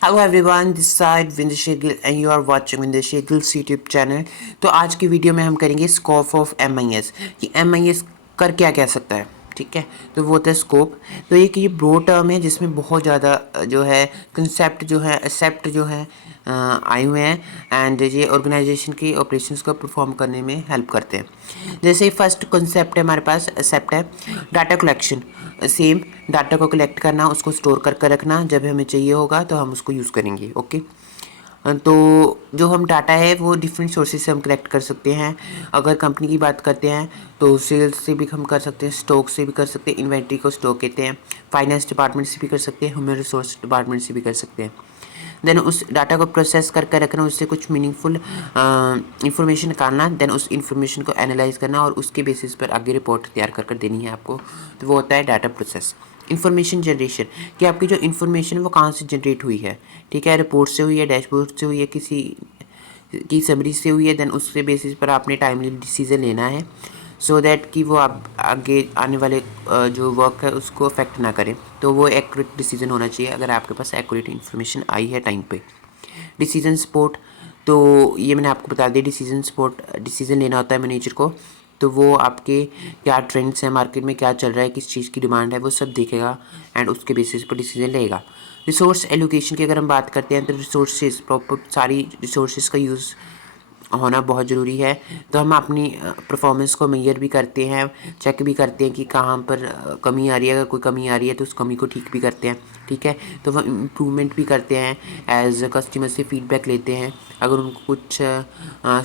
Hello everyone, this side Vinder Shegil and you are watching Vinder Shegil's YouTube channel. तो आज की video में हम करेंगे स्कोप ऑफ MIS कि MIS कर क्या कह सकता है। ठीक है, तो वो होता है स्कोप। तो एक ये ब्रॉड टर्म है जिसमें बहुत ज़्यादा जो है कंसेप्ट जो है एक्सेप्ट जो है आए हुए हैं एंड ये ऑर्गेनाइजेशन की ऑपरेशंस को परफॉर्म करने में हेल्प करते हैं। जैसे फर्स्ट कंसेप्ट है हमारे पास एक्सेप्ट है डाटा कलेक्शन। सेम डाटा को कलेक्ट करना, उसको स्टोर करके रखना, जब हमें चाहिए होगा तो हम उसको यूज़ करेंगे। ओके, तो जो हम डाटा है वो डिफरेंट सोर्सेज से हम कलेक्ट कर सकते हैं। अगर कंपनी की बात करते हैं तो सेल्स से भी हम कर सकते हैं, स्टॉक से भी कर सकते हैं, इन्वेंट्री को स्टॉक कहते हैं, फाइनेंस डिपार्टमेंट से भी कर सकते हैं, ह्यूमन रिसोर्स डिपार्टमेंट से भी कर सकते हैं। देन उस डाटा को प्रोसेस करके रखना, उससे कुछ मीनिंगफुल इंफॉर्मेशन निकालना, देन उस इंफॉर्मेशन को एनालाइज करना और उसके बेसिस पर आगे रिपोर्ट तैयार कर देनी है आपको। तो वो होता है डाटा प्रोसेस। इंफॉर्मेशन जनरेशन कि आपकी जो इन्फॉर्मेशन वो कहाँ से जनरेट हुई है। ठीक है, रिपोर्ट से हुई है, डैशबोर्ड से हुई है, किसी की समरी से हुई है। देन उसके बेसिस पर आपने टाइमली डिसीजन लेना है सो दैट कि वो आप आगे आने वाले जो वर्क है उसको अफेक्ट ना करें। तो वो एक्यूरेट डिसीजन होना चाहिए अगर आपके पास एक्यूरेट इन्फॉर्मेशन आई है टाइम पे। डिसीजन सपोर्ट, तो ये मैंने आपको बता दिया, डिसीजन सपोर्ट डिसीजन लेना होता है मैनेजर को। तो वो आपके क्या ट्रेंड्स हैं, मार्केट में क्या चल रहा है, किस चीज़ की डिमांड है, वो सब देखेगा एंड उसके बेसिस पर डिसीजन लेगा। रिसोर्स एलोकेशन की अगर हम बात करते हैं तो रिसोर्सेज प्रॉपर सारी रिसोर्सेज का यूज़ होना बहुत ज़रूरी है। तो हम अपनी परफॉर्मेंस को मेजर भी करते हैं, चेक भी करते हैं कि कहाँ पर कमी आ रही है। अगर कोई कमी आ रही है तो उस कमी को ठीक भी करते हैं। ठीक है, तो वह इम्प्रूवमेंट भी करते हैं, एज कस्टमर से फीडबैक लेते हैं। अगर उनको कुछ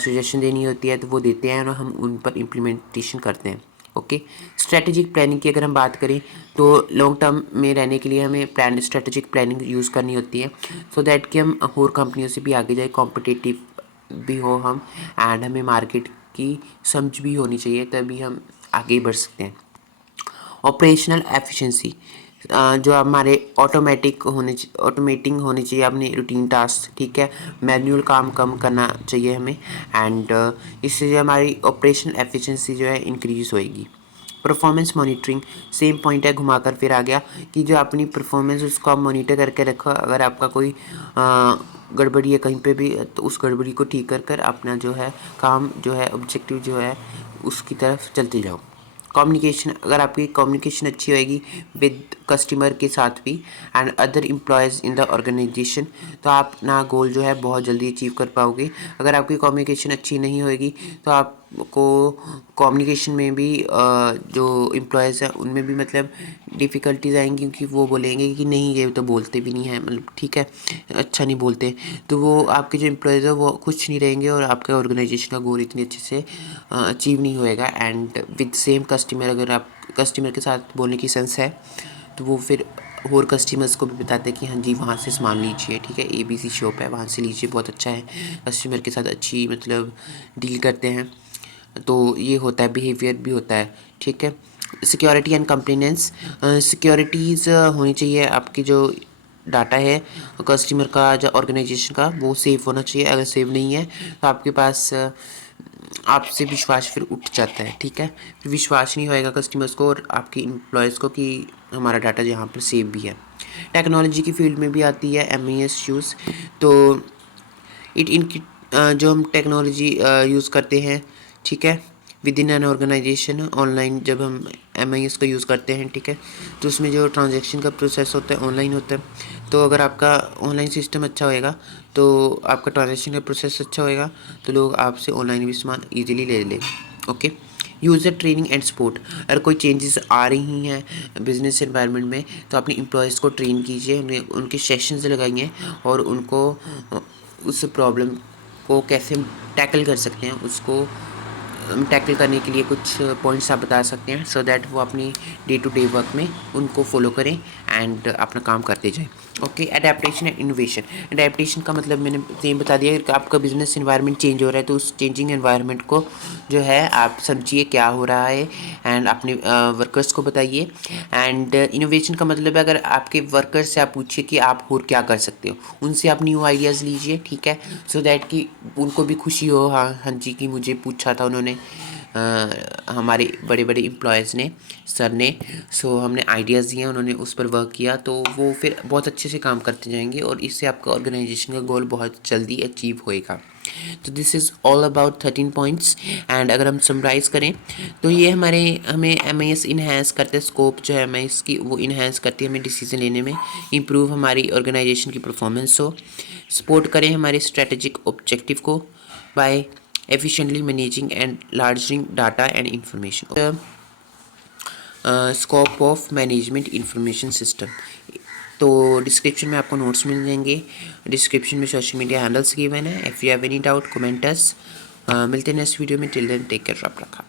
सजेशन देनी होती है तो वो देते हैं और हम उन पर इम्प्लीमेंटेशन करते हैं। ओके, स्ट्रेटेजिक प्लानिंग की अगर हम बात करें तो लॉन्ग टर्म में रहने के लिए हमें स्ट्रेटेजिक प्लानिंग यूज़ करनी होती है सो दैट कि हम और कंपनियों से भी आगे जाए, कॉम्पिटिटिव भी हो हम, एंड हमें मार्केट की समझ भी होनी चाहिए, तभी हम आगे बढ़ सकते हैं। ऑपरेशनल एफिशिएंसी, जो हमारे ऑटोमेटिंग होनी चाहिए अपने रूटीन टास्क। ठीक है, मैनुअल काम कम करना चाहिए हमें एंड इससे जो हमारी ऑपरेशनल एफिशिएंसी जो है इंक्रीज होएगी। परफॉर्मेंस मॉनिटरिंग, सेम पॉइंट है, घुमा कर फिर आ गया कि जो अपनी परफॉर्मेंस उसको आप मॉनिटर करके रखो। अगर आपका कोई गड़बड़ी है कहीं पे भी तो उस गड़बड़ी को ठीक कर अपना जो है काम जो है ऑब्जेक्टिव जो है उसकी तरफ चलते जाओ। कम्युनिकेशन, अगर आपकी कम्युनिकेशन अच्छी होएगी विद कस्टमर के साथ भी and other employees in the organisation, तो आप अपना गोल जो है बहुत जल्दी अचीव कर पाओगे। अगर आपकी कम्युनिकेशन अच्छी नहीं होएगी तो आपको कम्युनिकेशन में भी जो एम्प्लॉयज़ हैं उनमें भी मतलब डिफ़िकल्टीज आएंगी, क्योंकि वो बोलेंगे कि नहीं ये तो बोलते भी नहीं है, मतलब ठीक है अच्छा नहीं बोलते। तो वो आपके जो एम्प्लॉयज़ है वो खुश नहीं रहेंगे और आपका ऑर्गेनाइजेशन का गोल इतनी अच्छे से अचीव नहीं होएगा। एंड विद सेम कस्टमर, अगर आप कस्टमर के साथ बोलने की सेंस है तो वो फिर और कस्टमर्स को भी बताते हैं कि हाँ जी वहाँ से सामान लीजिए। ठीक है, ABC शॉप है वहाँ से लीजिए, बहुत अच्छा है, कस्टमर के साथ अच्छी मतलब डील करते हैं। तो ये होता है, बिहेवियर भी होता है। ठीक है, सिक्योरिटी एंड कंप्लेनेंस, सिक्योरिटीज़ होनी चाहिए। आपकी जो डाटा है कस्टमर का या ऑर्गेनाइजेशन का वो सेफ़ होना चाहिए। अगर सेव नहीं है तो आपके पास आपसे विश्वास फिर उठ जाता है। ठीक है, फिर विश्वास नहीं होएगा कस्टमर्स को और आपके एम्प्लॉयज़ को कि हमारा डाटा यहाँ पर सेव भी है। टेक्नोलॉजी की फील्ड में भी आती है MIS यूज़। तो इनकी जो हम टेक्नोलॉजी यूज़ करते हैं, ठीक है, within an organisation online जब हम MIS का यूज़ करते हैं, ठीक है, तो उसमें जो ट्रांजैक्शन का प्रोसेस होता है ऑनलाइन होता है। तो अगर आपका ऑनलाइन सिस्टम अच्छा होएगा तो आपका ट्रांजैक्शन का प्रोसेस अच्छा होएगा तो लोग आपसे ऑनलाइन भी सामान ईजिली ले लें। Okay, user training and support, अगर कोई चेंजेस आ रही हैं बिजनेस एनवायरनमेंट में तो अपने एम्प्लॉयज़ को ट्रेन कीजिए, उन्हें उनके सेशंस लगाइए और उनको उस प्रॉब्लम को कैसे टैकल कर सकते हैं उसको टैकल करने के लिए कुछ पॉइंट्स आप बता सकते हैं सो दैट वो अपनी डे टू डे वर्क में उनको फॉलो करें एंड अपना काम करते जाएं। Okay, adaptation and innovation, adaptation का मतलब मैंने सेम बता दिया कि आपका बिजनेस एनवायरनमेंट चेंज हो रहा है तो उस चेंजिंग एनवायरनमेंट को जो है आप समझिए क्या हो रहा है एंड अपने वर्कर्स को बताइए। एंड इनोवेशन का मतलब है अगर आपके वर्कर्स से आप पूछिए कि आप और क्या कर सकते हो, उनसे आप न्यू आइडियाज़ लीजिए। ठीक है, सो दैट कि उनको भी खुशी हो, हाँ हाँ जी कि मुझे पूछा था उन्होंने हमारे बड़े बड़े एम्प्लॉयज़ ने, सर ने, सो हमने आइडियाज़ दिए, उन्होंने उस पर वर्क किया, तो वो फिर बहुत अच्छे से काम करते जाएंगे और इससे आपका ऑर्गेनाइजेशन का गोल बहुत जल्दी अचीव होएगा। तो this is all about 13 points. And अगर हम समराइज़ करें तो ये हमें MIS इन्हेंस करते हैं, स्कोप जो है MIS की वो इन्हेंस करती है हमें डिसीजन लेने में, इम्प्रूव हमारी ऑर्गेनाइजेशन की परफॉर्मेंस हो, सपोर्ट करें हमारे स्ट्रेटेजिक ऑब्जेक्टिव को by efficiently managing and larging data and information. Scope of management information system, तो डिस्क्रिप्शन में आपको नोट्स मिल जाएंगे, डिस्क्रिप्शन में सोशल मीडिया हैंडल्स गिवन है। If you have any doubt comment us. मिलते हैं नेक्स्ट वीडियो में। टिल देन टेक केयर, रब रखा।